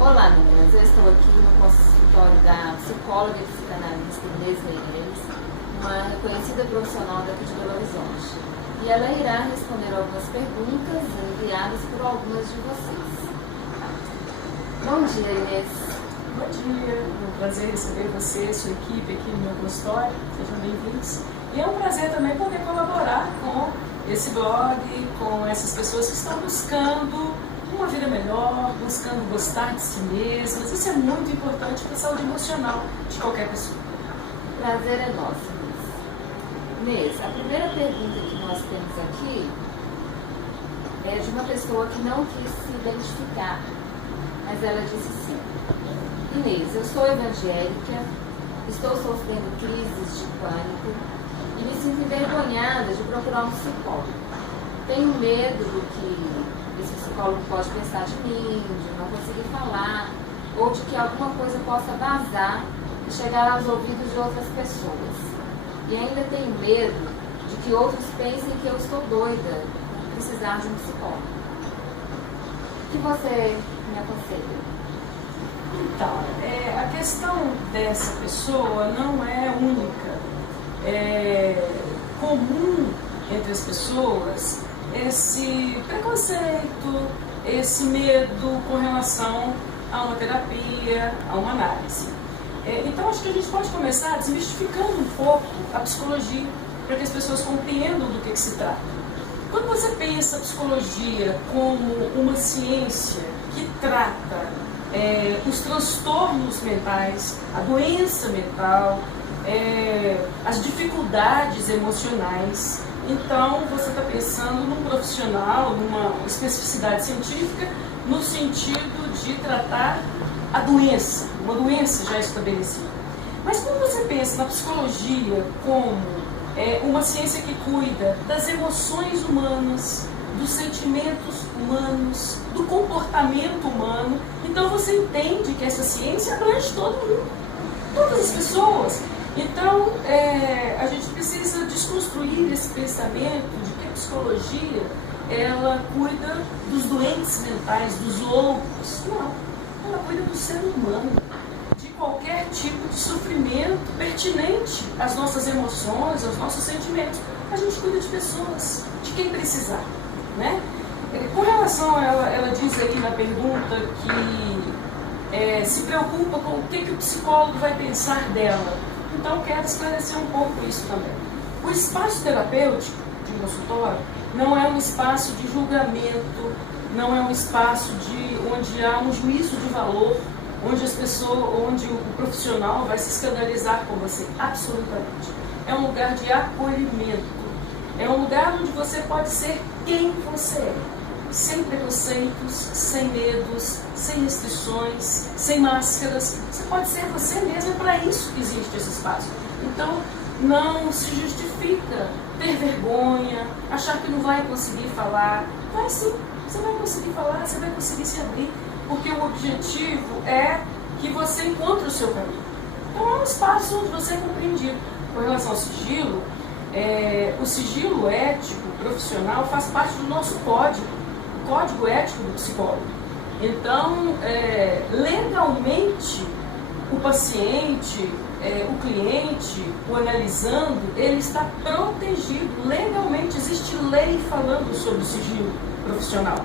Olá, meninas. Eu estou aqui no consultório da psicóloga e psicanalista Inês Meireles, uma reconhecida profissional daqui de Belo Horizonte. E ela irá responder algumas perguntas enviadas por algumas de vocês. Bom dia, Inês. Bom dia, é um prazer receber você, sua equipe aqui no meu consultório. Sejam bem-vindos. E é um prazer também poder colaborar com esse blog, com essas pessoas que estão buscando uma vida melhor, buscando gostar de si mesmas. Isso é muito importante para a saúde emocional de qualquer pessoa. Prazer é nosso, Inês. Inês, a primeira pergunta que nós temos aqui é de uma pessoa que não quis se identificar, mas ela disse assim: Inês, eu sou evangélica, estou sofrendo crises de pânico e me sinto envergonhada de procurar um psicólogo. Tenho medo do que esse psicólogo pode pensar de mim, de não conseguir falar, ou de que alguma coisa possa vazar e chegar aos ouvidos de outras pessoas. E ainda tenho medo de que outros pensem que eu estou doida por precisar de um psicólogo. O que você me aconselha? Então, a questão dessa pessoa não é única. É comum entre as pessoas esse preconceito, esse medo com relação a uma terapia, a uma análise. Então, acho que a gente pode começar desmistificando um pouco a psicologia, para que as pessoas compreendam do que se trata. Quando você pensa a psicologia como uma ciência que trata os transtornos mentais, a doença mental, as dificuldades emocionais, então você está pensando num profissional, numa especificidade científica, no sentido de tratar a doença, uma doença já estabelecida. Mas quando você pensa na psicologia como uma ciência que cuida das emoções humanas, dos sentimentos humanos, do comportamento humano, então você entende que essa ciência abrange todo mundo, todas as pessoas. Então, a gente precisa desconstruir esse pensamento de que a psicologia, ela cuida dos doentes mentais, dos loucos. Não, ela cuida do ser humano, de qualquer tipo de sofrimento pertinente às nossas emoções, aos nossos sentimentos. A gente cuida de pessoas, de quem precisar, né? Com relação a ela diz aqui na pergunta que se preocupa com o que o psicólogo vai pensar dela. Então, quero esclarecer um pouco isso também. O espaço terapêutico de um consultório não é um espaço de julgamento, não é um espaço onde há um juízo de valor, onde o profissional vai se escandalizar com você. Absolutamente. É um lugar de acolhimento. É um lugar onde você pode ser quem você é. Sem preconceitos, sem medos, sem restrições, sem máscaras. Você pode ser você mesmo, é para isso que existe esse espaço. Então, não se justifica ter vergonha, achar que não vai conseguir falar. Vai sim, você vai conseguir falar, você vai conseguir se abrir, porque o objetivo é que você encontre o seu caminho. Então, é um espaço onde você é compreendido. Com relação ao sigilo, o sigilo ético, profissional, faz parte do nosso código ético do psicólogo. Então, legalmente, o paciente, o cliente, o analisando, ele está protegido. Legalmente, existe lei falando sobre o sigilo profissional.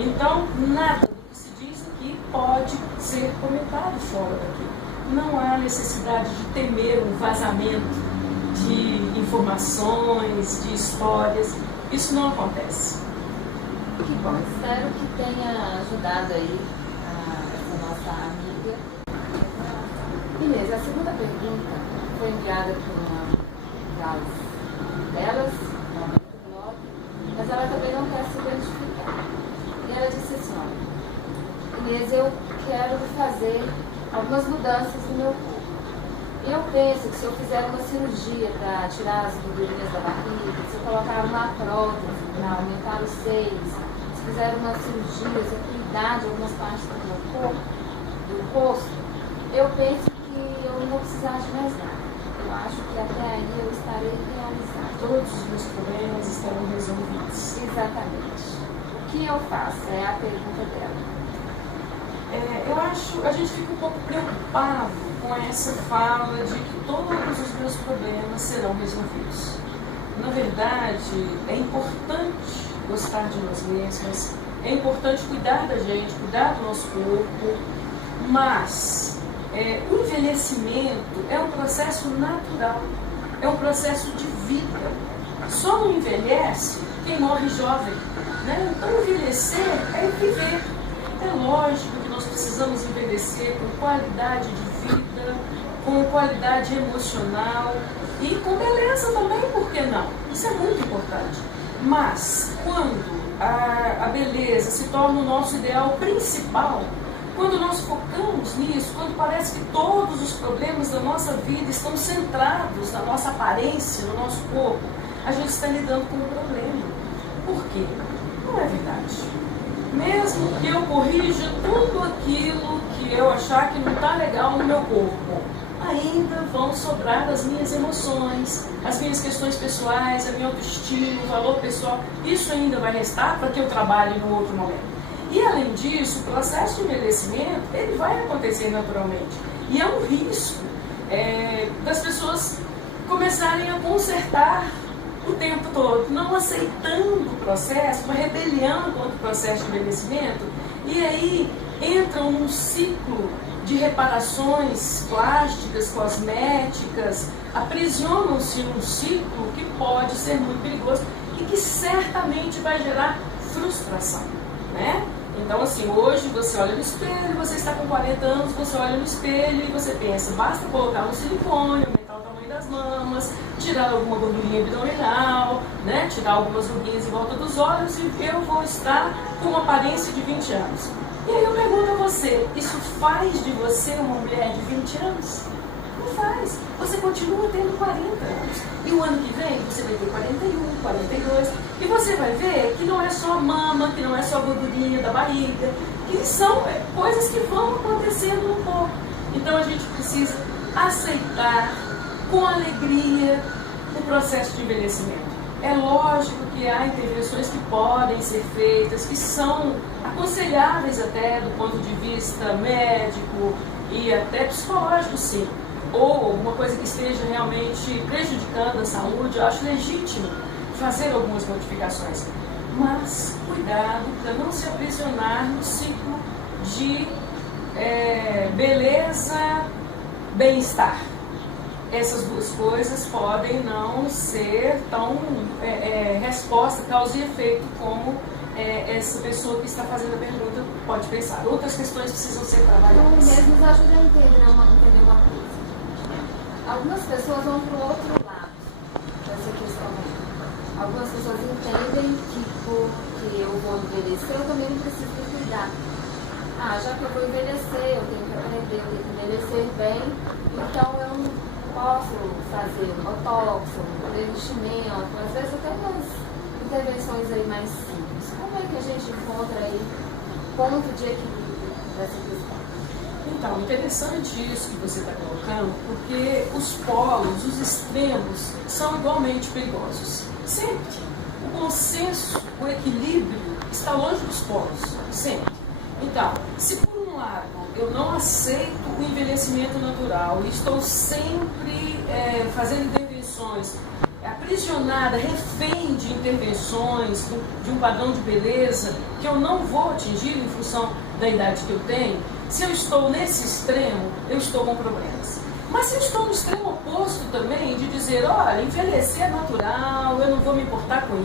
Então, nada do que se diz aqui pode ser comentado fora daqui. Não há necessidade de temer um vazamento de informações, de histórias. Isso não acontece. Que bom, espero que tenha ajudado aí essa nossa amiga. Inês, a segunda pergunta foi enviada por uma delas, do blog, mas ela também não quer se identificar. E ela disse assim: olha, Inês, eu quero fazer algumas mudanças no meu corpo. E eu penso que se eu fizer uma cirurgia para tirar as gordurinhas da barriga, se eu colocar uma prótese para aumentar os seios, se fizer uma cirurgia, se eu cuidar de algumas partes do meu corpo, do rosto, eu penso que eu não vou precisar de mais nada. Eu acho que até aí eu estarei realizada. Todos os meus problemas estarão resolvidos. Exatamente. O que eu faço? É a pergunta dela. Eu a gente fica um pouco preocupado com essa fala de que todos os meus problemas serão resolvidos. Na verdade, é importante gostar de nós mesmas, é importante cuidar da gente, cuidar do nosso corpo, mas o envelhecimento é um processo natural, é um processo de vida. Só não envelhece quem morre jovem, né? Então envelhecer é viver. É lógico que nós precisamos envelhecer com qualidade de vida, com qualidade emocional e com beleza também, por que não? Isso é muito importante. Mas quando a beleza se torna o nosso ideal principal, quando nós focamos nisso, quando parece que todos os problemas da nossa vida estão centrados na nossa aparência, no nosso corpo, a gente está lidando com um problema. Por quê? Não é verdade. Mesmo que eu corrija tudo aquilo que eu achar que não está legal no meu corpo, ainda vão sobrar as minhas emoções, as minhas questões pessoais, a minha autoestima, o valor pessoal. Isso ainda vai restar para que eu trabalhe no outro momento. E além disso, o processo de envelhecimento, ele vai acontecer naturalmente. E é um risco das pessoas começarem a consertar o tempo todo, não aceitando o processo, uma rebelião contra o processo de envelhecimento, e aí entram num ciclo de reparações plásticas, cosméticas, aprisionam-se num ciclo que pode ser muito perigoso e que certamente vai gerar frustração, né? Então, assim, hoje você olha no espelho, você está com 40 anos, você olha no espelho e você pensa, basta colocar um silicone, aumentar o tamanho das mamas, tirar alguma gordurinha abdominal, né? Tirar algumas ruguinhas em volta dos olhos e eu vou estar com uma aparência de 20 anos. E aí eu pergunto a você, isso faz de você uma mulher de 20 anos? Não faz. Você continua tendo 40 anos. E o ano que vem você vai ter 41, 42. E você vai ver que não é só mama, que não é só gordurinha da barriga, que são coisas que vão acontecendo no corpo. Então a gente precisa aceitar com alegria o processo de envelhecimento. É lógico que há intervenções que podem ser feitas, que são aconselháveis até do ponto de vista médico e até psicológico, sim. Ou alguma coisa que esteja realmente prejudicando a saúde, eu acho legítimo fazer algumas modificações. Mas cuidado para não se aprisionar no ciclo de beleza, bem-estar. Essas duas coisas podem não ser tão resposta, causa e efeito como essa pessoa que está fazendo a pergunta pode pensar. Outras questões precisam ser trabalhadas. Então, nos ajuda a entender uma coisa. Algumas pessoas vão para o outro lado dessa questão. Algumas pessoas entendem que porque eu vou envelhecer, eu também não preciso me cuidar. Já que eu vou envelhecer, eu tenho que aprender, eu tenho que envelhecer bem, então eu não posso fazer um botox, um revestimento, às vezes até umas intervenções aí mais simples. Como é que a gente encontra aí ponto de equilíbrio dessa questão? Então, interessante isso que você está colocando, porque os polos, os extremos, são igualmente perigosos. Sempre. O consenso, o equilíbrio está longe dos polos. Sempre. Então, se por um lado eu não aceito o envelhecimento natural e estou sempre fazendo intervenções, aprisionada, refém de intervenções, de um padrão de beleza que eu não vou atingir em função da idade que eu tenho, se eu estou nesse extremo, eu estou com problemas. Mas se eu estou no extremo oposto também, de dizer, olha, envelhecer é natural, eu não vou me importar com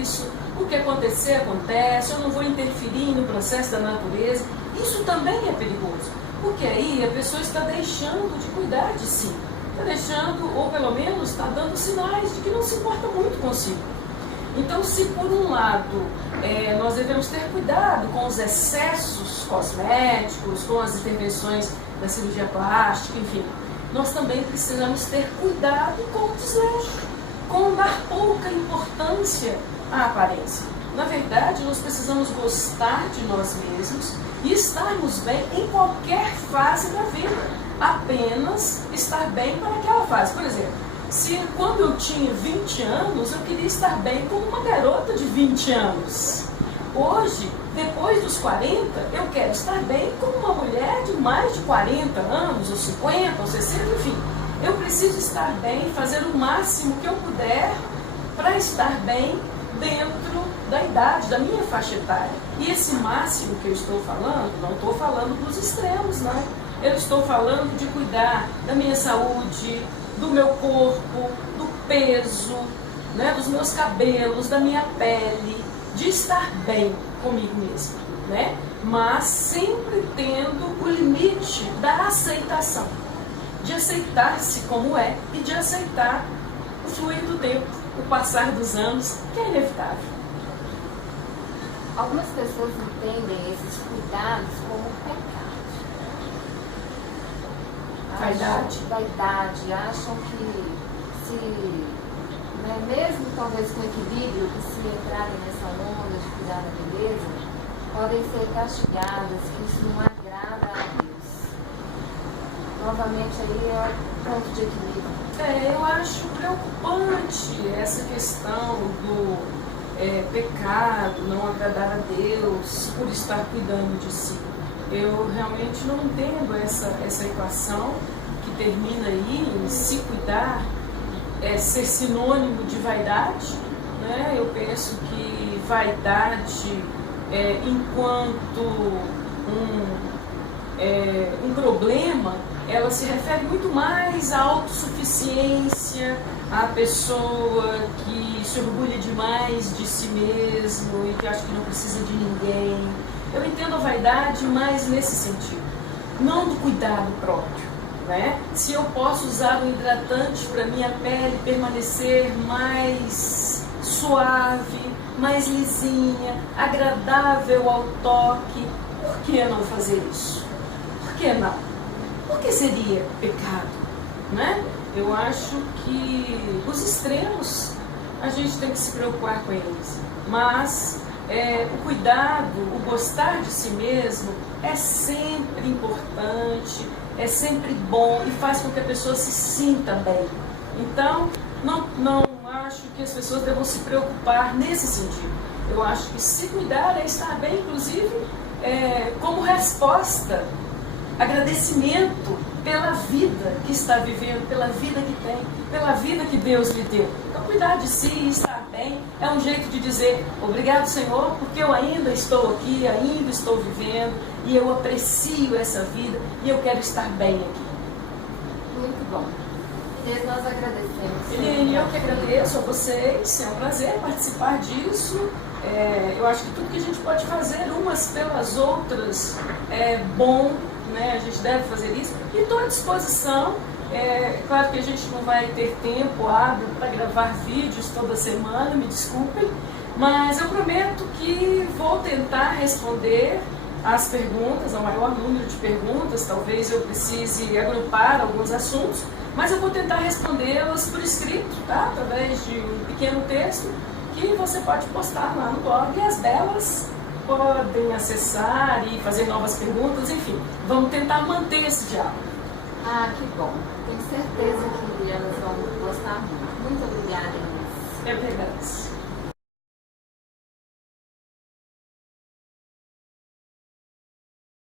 isso, o que acontecer, acontece, eu não vou interferir no processo da natureza, isso também é perigoso, porque aí a pessoa está deixando de cuidar de si, está deixando, ou pelo menos está dando sinais de que não se importa muito consigo. Então, se por um lado nós devemos ter cuidado com os excessos cosméticos, com as intervenções da cirurgia plástica, enfim, nós também precisamos ter cuidado com o desleixo, com dar pouca importância à aparência. Na verdade, nós precisamos gostar de nós mesmos e estarmos bem em qualquer fase da vida, apenas estar bem para aquela fase. Por exemplo, se quando eu tinha 20 anos, eu queria estar bem como uma garota de 20 anos. Hoje, depois dos 40, eu quero estar bem como uma mulher de mais de 40 anos, ou 50, ou 60, enfim. Eu preciso estar bem, fazer o máximo que eu puder para estar bem dentro da idade, da minha faixa etária. E esse máximo que eu estou falando, não estou falando dos extremos, não. Eu estou falando de cuidar da minha saúde, do meu corpo, do peso, né, dos meus cabelos, da minha pele, de estar bem comigo mesmo, né? Mas sempre tendo o limite da aceitação, de aceitar-se como é e de aceitar o fluir do tempo, o passar dos anos, que é inevitável. Algumas pessoas entendem esses cuidados como pecado. Vaidade, acham que se, né, mesmo talvez com equilíbrio, que se entrarem nessa onda de cuidar da beleza, podem ser castigadas, que isso não agrada a Deus. Novamente aí é o ponto de equilíbrio. Eu acho preocupante essa questão do pecado, não agradar a Deus por estar cuidando de si. Eu realmente não entendo essa equação que termina aí em se cuidar, ser sinônimo de vaidade, né? Eu penso que vaidade, enquanto um problema, ela se refere muito mais à autossuficiência, à pessoa que se orgulha demais de si mesmo e que acha que não precisa de ninguém. Eu entendo a vaidade mais nesse sentido, não do cuidado próprio, né? Se eu posso usar um hidratante para minha pele permanecer mais suave, mais lisinha, agradável ao toque, por que não fazer isso? Por que não? Por que seria pecado, né? Eu acho que os extremos a gente tem que se preocupar com eles, mas o cuidado, o gostar de si mesmo é sempre importante, é sempre bom e faz com que a pessoa se sinta bem. Então, não acho que as pessoas devam se preocupar nesse sentido. Eu acho que se cuidar é estar bem, inclusive, como resposta, agradecimento pela vida que está vivendo, pela vida que tem, pela vida que Deus lhe deu. Então, cuidar de si e estar bem é um jeito de dizer obrigado, Senhor, porque eu ainda estou aqui, ainda estou vivendo e eu aprecio essa vida e eu quero estar bem aqui. Muito bom. E nós agradecemos. Eliane, eu que agradeço a vocês, é um prazer participar disso. Eu acho que tudo que a gente pode fazer umas pelas outras é bom, né? A gente deve fazer isso. E estou à disposição. Claro que a gente não vai ter tempo hábil para gravar vídeos toda semana, me desculpem, mas eu prometo que vou tentar responder as perguntas, ao maior número de perguntas. Talvez eu precise agrupar alguns assuntos, mas eu vou tentar respondê-las por escrito, tá? Através de um pequeno texto que você pode postar lá no blog e as belas podem acessar e fazer novas perguntas, enfim, vamos tentar manter esse diálogo. Ah, que bom. Tenho certeza que elas vão gostar muito. Muito obrigada, Inês. Eu que agradeço.